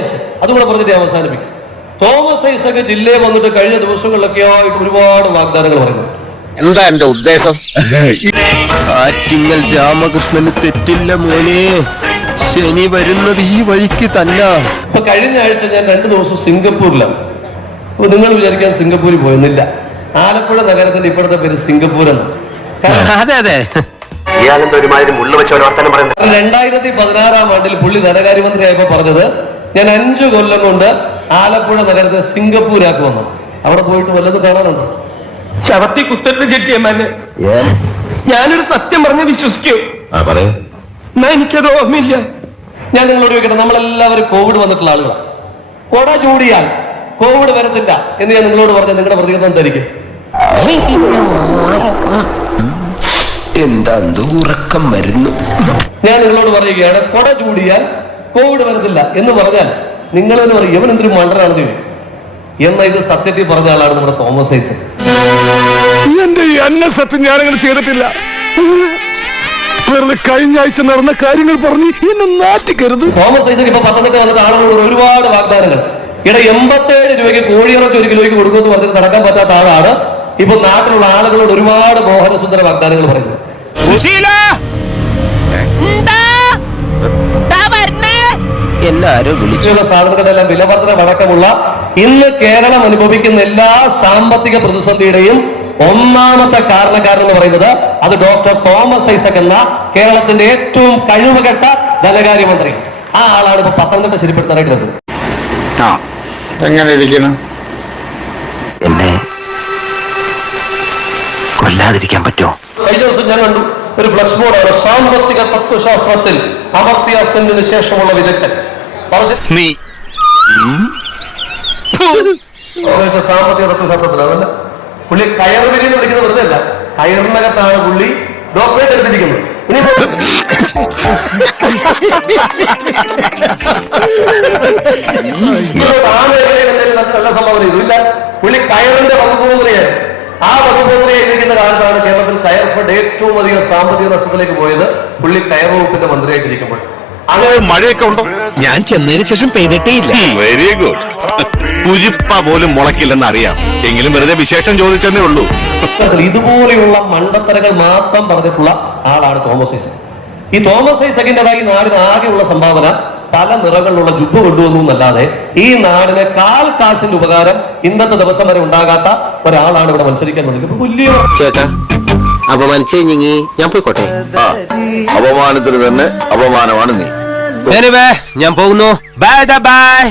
ഐസക്, അതുകൂടെ പറഞ്ഞിട്ട് അവസാനിപ്പിക്കും. തോമസ് ഐസക് ജില്ലയിൽ വന്നിട്ട് കഴിഞ്ഞ ദിവസങ്ങളിലൊക്കെ ആയിട്ട് ഒരുപാട് വാഗ്ദാനങ്ങൾ പറയുന്നു. എന്താ എന്റെ ഉദ്ദേശം? ആറ്റിങ്ങൽ രാമകൃഷ്ണന് തെറ്റില്ല മോനെ, ശനി വരുന്നത് ഈ വഴിക്ക് തന്നെ. ഇപ്പൊ കഴിഞ്ഞ ആഴ്ച ഞാൻ 2 ദിവസം സിംഗപ്പൂരിലാണ്. അപ്പൊ നിങ്ങൾ വിചാരിക്കാൻ സിംഗപ്പൂരിൽ പോയെന്നില്ല. ആലപ്പുഴ നഗരത്തിന്റെ ഇപ്പോഴത്തെ പേര് സിംഗപ്പൂർ എന്ന്. 2016 ആണ്ടിൽ പുള്ളി ധനകാര്യമന്ത്രിയായപ്പോ പറഞ്ഞത്, ഞാൻ 5 കൊല്ലം കൊണ്ട് ആലപ്പുഴ നഗരത്തെ സിംഗപ്പൂരാക്കുമെന്ന്. അവിടെ പോയിട്ട് വല്ലതും കാണാനുണ്ടോ? ചവത്തി കുത്തരുത് ചെട്ടിയമ്മ. ഞാനൊരു സത്യം പറഞ്ഞ് വിശ്വസിക്കൂ. എന്നാ എനിക്കത് ഓർമ്മയില്ല. ഞാൻ നിങ്ങളോട് ചോദിക്കട്ടെ, നമ്മളെല്ലാവരും കോവിഡ് വന്നിട്ടുള്ള ആളുകളാണ്. കൊട ചൂടിയാൽ കോവിഡ് വരത്തില്ല എന്ന് ഞാൻ നിങ്ങളോട് പറഞ്ഞാൽ നിങ്ങളുടെ പ്രതികരണം എന്തായിരിക്കും? എന്താ ഉറക്കം വരുന്നു. ഞാൻ നിങ്ങളോട് പറയുകയാണ്, കൊട ചൂടിയാൽ കോവിഡ് വരത്തില്ല എന്ന് പറഞ്ഞാൽ നിങ്ങൾ എന്ന് പറയും, ഇവൻ എന്തൊരു മണ്ടനാണെന്ന് ചോദിക്കും. എന്ന ഇത് സത്യത്തിൽ പറഞ്ഞ ആളാണ് നമ്മുടെ തോമസ് ഐസക്. എന്റെ ഈ അന്നസത്യം ഞാനങ്ങനെ ചെയ്തിട്ടില്ല. വെറുതെ കഴിഞ്ഞ ആഴ്ച നടന്ന കാര്യങ്ങൾ പറഞ്ഞ് എന്നെ നാട്ടിക്കരുത്. തോമസ് ഐസക് ഇപ്പൊ പത്തനംതിട്ട വന്നിട്ട് ആളുകളോട് ഒരുപാട് വാഗ്ദാനങ്ങൾ. 87 രൂപയ്ക്ക് കോഴിയിറച്ചി 1 കിലോയ്ക്ക് കൊടുക്കുമെന്ന് പറഞ്ഞിട്ട് നടക്കാൻ പറ്റാത്ത ആളാണ് ഇപ്പൊ നാട്ടിലുള്ള ആളുകളോട് ഒരുപാട് മോഹനസുന്ദര വാഗ്ദാനങ്ങൾ പറയുന്നത്. എല്ലാരും വിളിച്ചു. സാധനങ്ങളെല്ലാം വിലവർദ്ധന അടക്കമുള്ള ഇന്ന് കേരളം അനുഭവിക്കുന്ന എല്ലാ സാമ്പത്തിക പ്രതിസന്ധിയുടെയും ഒന്നാമത്തെ കാരണക്കാരൻ എന്ന് പറയുന്നത് അത് ഡോക്ടർ തോമസ് ഐസക് എന്ന കേരളത്തിന്റെ ഏറ്റവും കഴിവുകെട്ട ധനകാര്യമന്ത്രി. ആ ആളാണ് ഇപ്പൊ പത്തനംതിട്ട ശരിപ്പെടുത്താനായിട്ട് വരുന്നത്. എങ്ങനെ ഇരിക്കണം? എന്നെ കൊല്ലാതിരിക്കാൻ പറ്റുമോ? കഴിഞ്ഞ ദിവസം ഞാൻ കണ്ടു ഒരു ഫ്ലക്സ് ബോർഡാണ്, സാമ്പത്തിക തത്വശാസ്ത്രത്തിൽ അമർത്യ സെന്നിന് ശേഷമുള്ള വിദഗ്ധൻ. സാമ്പത്തിക തത്വശാസ്ത്രത്തിൽ അതല്ല, പുള്ളി കയറുവിരി എന്ന് വിളിക്കുന്നത് വെറുതെ അല്ല, കയറിനകത്താണ് പുള്ളി ഡോക്ടറേറ്റ് എടുത്തിരിക്കുന്നത്. ഇനി ആ മേഖലയിൽ എന്തെങ്കിലും നല്ല സംഭാവന ചെയ്തു ഇല്ല. പുള്ളി കയറിന്റെ വകുപ്പ് മന്ത്രിയായി. ആ വകുപ്പ് മന്ത്രിയായിരിക്കുന്ന കാലത്താണ് കേരളത്തിൽ കയർ ഫണ്ട് ഏറ്റവും അധികം സാമ്പത്തിക നഷ്ടത്തിലേക്ക് പോയത്. പുള്ളി കയർ വകുപ്പിന്റെ മന്ത്രിയായിട്ടിരിക്കുമ്പോൾ. അങ്ങനെ മഴയൊക്കെ ഉണ്ടോ? ഞാൻ ചെന്നതിന് ശേഷം പെയ്തിട്ടേ ഇല്ല. Very good. കുരിപ്പ പോലും മുളക്കില്ലെന്ന് അറിയാം, എങ്കിലും വെറുതെ വിശേഷം ചോദിച്ചതേ ഉള്ളൂ. ഇതുപോലെയുള്ള മണ്ടത്തരങ്ങൾ മാത്രം പറഞ്ഞിട്ടുള്ള ആളാണ് തോമസ് ഐസക്. ഈ തോമസ് ഐസകിൻ്റെതായി നാടിന് ആകെയുള്ള സംഭാവന പല നിറങ്ങളിലുള്ള ജുബ്ബ് കൊണ്ടുവന്നു എന്നല്ലാതെ ഈ നാടിന് കാൽ കാശിന്റെ ഉപകാരം ഇന്നത്തെ ദിവസം വരെ ഉണ്ടാകാത്ത ഒരാളാണ് ഇവിടെ മത്സരിക്കാൻ വന്നത്. വലിയ ചേട്ടാ, അപമാനിച്ചേ ഞാൻ പോയിക്കോട്ടെ. അപമാനത്തിന് തന്നെ അപമാനമാണ് നീ. ഞാൻ പോകുന്നു. Bye bye.